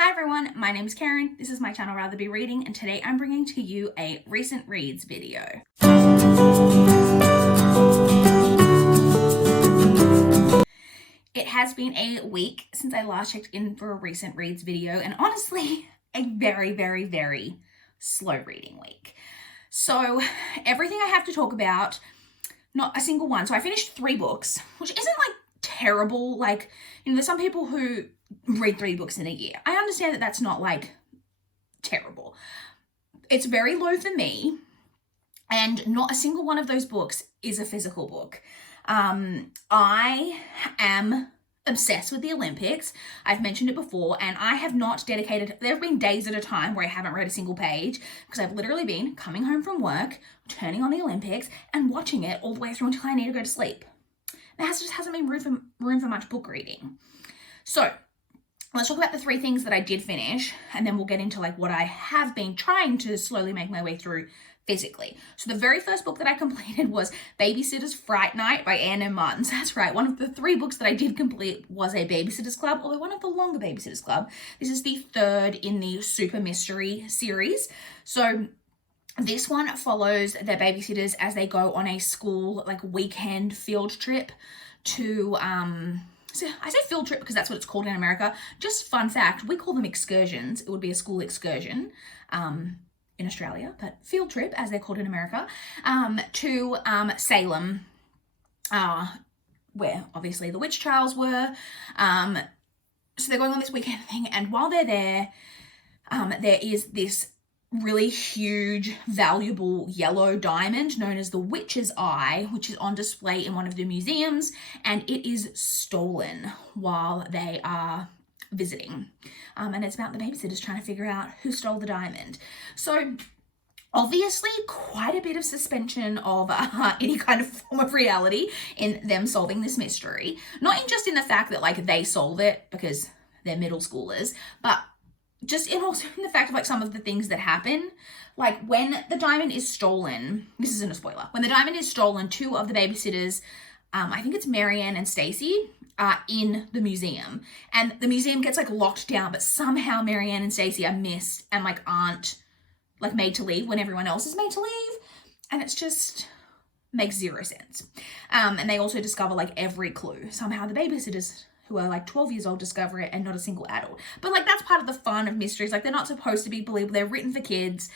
Hi everyone, my name is Karen, this is my channel RatherBeReading, and today I'm bringing to you a recent reads video. It has been a week since I last checked in for a recent reads video, and honestly, a very slow reading week. So everything I have to talk about, not a single one. So I finished 3 books, which isn't like terrible. Like, there's some people who read 3 books in a year. I understand that that's not like terrible. It's very low for me, and not a single one of those books is a physical book. I am obsessed with the Olympics. I've mentioned it before, and I have not dedicated, there have been days at a time where I haven't read a single page because I've literally been coming home from work, turning on the Olympics and watching it all the way through until I need to go to sleep. There just hasn't been room for much book reading. So let's talk about the 3 things that I did finish, and then we'll get into like what I have been trying to slowly make my way through physically. So the very first book that I completed was Babysitter's Fright Night by Anne M. Martins. That's right, one of the 3 books that I did complete was a Babysitter's Club, although one of the longer Babysitter's Club. This is the 3rd in the Super Mystery series. So this one follows their babysitters as they go on a school like weekend field trip to so I say field trip because that's what it's called in America. Just fun fact, we call them excursions. It would be a school excursion in Australia, but field trip as they're called in America, to Salem, where obviously the witch trials were. So they're going on this weekend thing, and while they're there, there is this really huge, valuable yellow diamond known as the Witch's Eye, which is on display in one of the museums, and it is stolen while they are visiting. And it's about the babysitters trying to figure out who stole the diamond. So obviously quite a bit of suspension of any kind of form of reality in them solving this mystery. Not just in the fact that like they solve it because they're middle schoolers, but just also in the fact of like some of the things that happen. Like when the diamond is stolen, this isn't a spoiler, when the diamond is stolen, 2 of the babysitters, I think it's Marianne and Stacy, are in the museum, and the museum gets like locked down, but somehow Marianne and Stacy are missed and like aren't like made to leave when everyone else is made to leave, and it's just makes 0 sense. And they also discover like every clue. Somehow the babysitters who are like 12 years old discover it, and not a single adult. But like that's part of the fun of mysteries. Like they're not supposed to be believable. They're written for kids.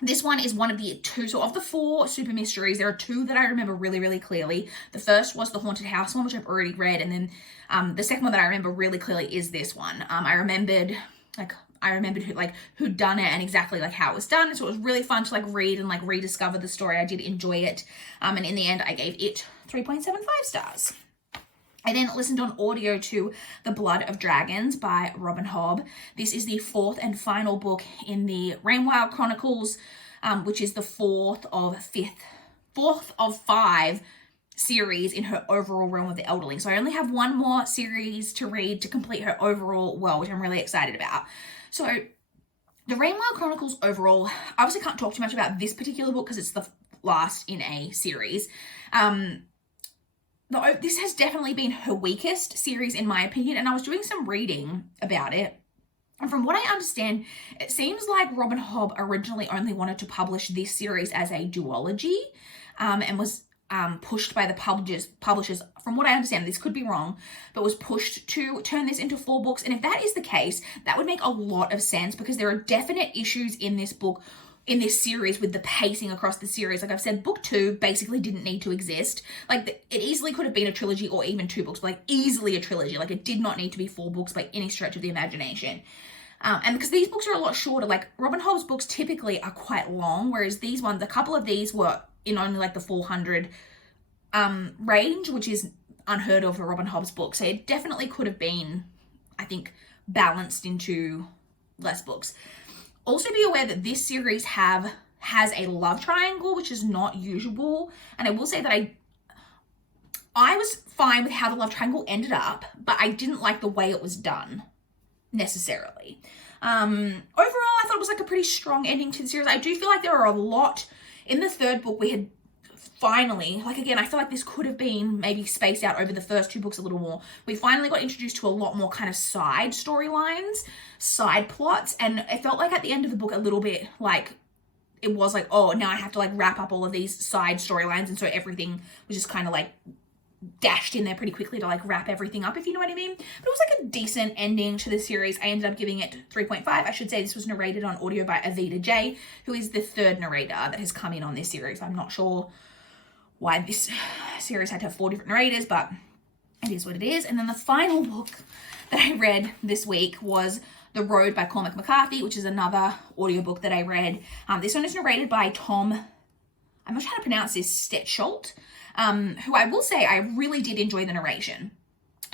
This one is one of the 2. So of the 4 super mysteries, there are 2 that I remember really clearly. The first was the haunted house one, which I've already read. And then the second one that I remember really clearly is this one. I remembered who'd done it and exactly like how it was done. So it was really fun to like read and like rediscover the story. I did enjoy it. And in the end, I gave it 3.75 stars. I then listened on audio to The Blood of Dragons by Robin Hobb. This is the 4th and final book in the Rainwild Chronicles, which is the 4th of 5 series in her overall Realm of the Elderling. So I only have 1 more series to read to complete her overall world, which I'm really excited about. So the Rainwild Chronicles overall, I obviously can't talk too much about this particular book because it's the last in a series. This has definitely been her weakest series in my opinion, and I was doing some reading about it, and from what I understand, it seems like Robin Hobb originally only wanted to publish this series as a duology, and was pushed by the publishers, from what I understand, this could be wrong, but was pushed to turn this into 4 books. And if that is the case, that would make a lot of sense because there are definite issues in this book, in this series, with the pacing across the series. Like I've said, book 2 basically didn't need to exist. Like it easily could have been a trilogy or even 2 books, but like easily a trilogy. Like it did not need to be 4 books by any stretch of the imagination. And because these books are a lot shorter, like Robin Hobb's books typically are quite long, whereas these ones, a couple of these were in only like the 400 range, which is unheard of for Robin Hobb's book. So it definitely could have been, I think, balanced into less books. Also be aware that this series has a love triangle, which is not usual. And I will say that I was fine with how the love triangle ended up, but I didn't like the way it was done necessarily. Overall, I thought it was like a pretty strong ending to the series. I do feel like there are a lot in the 3rd book. We had finally, like again, I feel like this could have been maybe spaced out over the first 2 books a little more. We finally got introduced to a lot more kind of side storylines, side plots, and it felt like at the end of the book a little bit like it was like, oh, now I have to like wrap up all of these side storylines, and so everything was just kind of like dashed in there pretty quickly to like wrap everything up, if you know what I mean. But it was like a decent ending to the series. I ended up giving it 3.5. I should say this was narrated on audio by Avita J, who is the 3rd narrator that has come in on this series. I'm not sure why this series had to have 4 different narrators, but it is what it is. And then the final book that I read this week was The Road by Cormac McCarthy, which is another audiobook that I read. This one is narrated by Tom, I'm not sure how to pronounce this, Stetschult, who I will say I really did enjoy the narration.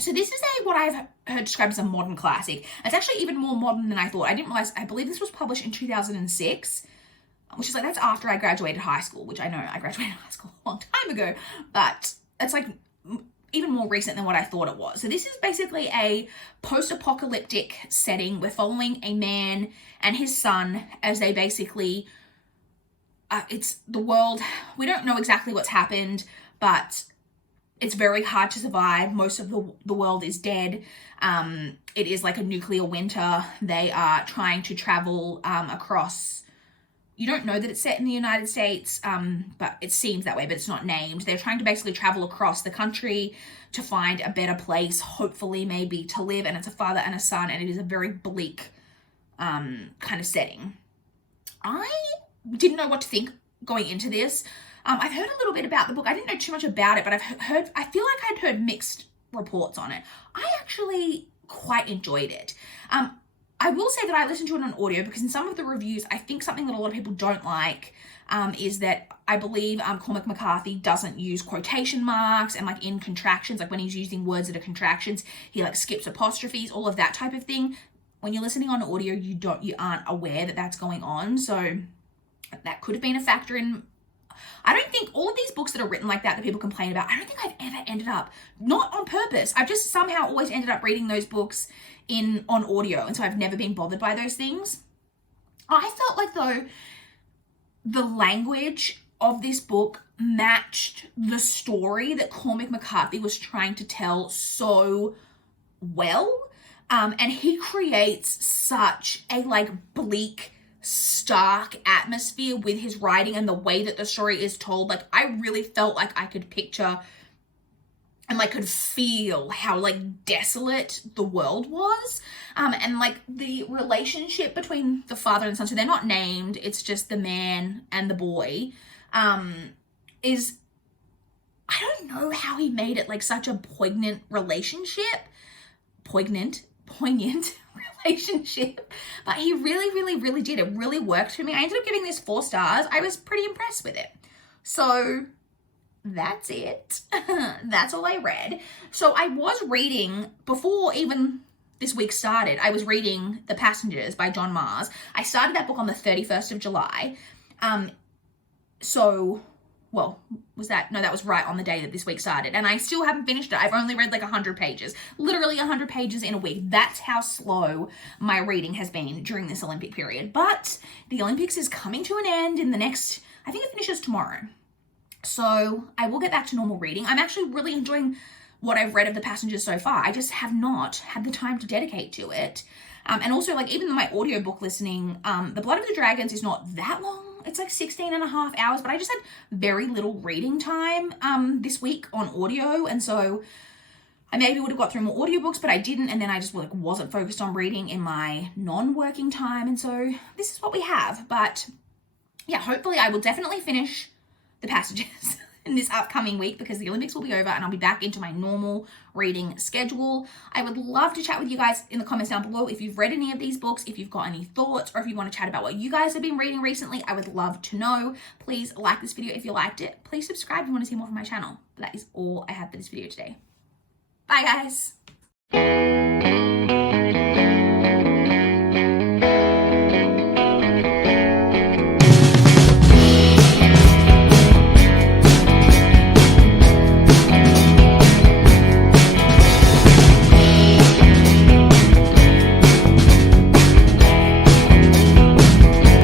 So this is what I've heard described as a modern classic. It's actually even more modern than I thought. I didn't realize, I believe this was published in 2006, which is like, that's after I graduated high school, which I know I graduated high school a long time ago, but it's like even more recent than what I thought it was. So this is basically a post-apocalyptic setting. We're following a man and his son as they basically, it's the world, we don't know exactly what's happened, but it's very hard to survive. Most of the world is dead. It is like a nuclear winter. They are trying to travel across, you don't know that it's set in the United States, but it seems that way, but it's not named. They're trying to basically travel across the country to find a better place, hopefully maybe to live, and it's a father and a son, and it is a very bleak kind of setting. I didn't know what to think going into this. I've heard a little bit about the book. I didn't know too much about it, but I feel like I'd heard mixed reports on it. I actually quite enjoyed it. I will say that I listened to it on audio because in some of the reviews, I think something that a lot of people don't like is that I believe Cormac McCarthy doesn't use quotation marks and like in contractions, like when he's using words that are contractions, he like skips apostrophes, all of that type of thing. When you're listening on audio, you aren't aware that that's going on. So that could have been a factor in. I don't think all of these books that are written like that people complain about, I don't think I've ever ended up, not on purpose, I've just somehow always ended up reading those books on audio, and so I've never been bothered by those things. I felt like though the language of this book matched the story that Cormac McCarthy was trying to tell so well, and he creates such a like bleak, stark atmosphere with his writing and the way that the story is told. Like I really felt like I could picture and like could feel how like desolate the world was, and like the relationship between the father and son, so they're not named, it's just the man and the boy, is, I don't know how he made it like such a poignant relationship, poignant relationship, but he really did. It really worked for me. I ended up giving this 4 stars. I was pretty impressed with it. So that's it. That's all I read. So I was reading, before even this week started, I was reading The Passengers by John Mars. I started that book on the 31st of July. That was right on the day that this week started, and I still haven't finished it. I've only read like 100 pages, literally 100 pages in a week. That's how slow my reading has been during this Olympic period. But the Olympics is coming to an end in the next, I think it finishes tomorrow. So I will get back to normal reading. I'm actually really enjoying what I've read of The Passengers so far. I just have not had the time to dedicate to it. And also like even my audiobook listening, The Blood of the Dragons is not that long. It's like 16 and a half hours, but I just had very little reading time this week on audio, and so I maybe would have got through more audiobooks, but I didn't, and then I just like wasn't focused on reading in my non-working time, and so this is what we have. But yeah, hopefully I will definitely finish The Passages in this upcoming week because the Olympics will be over and I'll be back into my normal reading schedule. I would love to chat with you guys in the comments down below if you've read any of these books, if you've got any thoughts, or if you want to chat about what you guys have been reading recently. I would love to know. Please like this video if you liked it. Please subscribe if you want to see more from my channel. But that is all I have for this video today. Bye guys.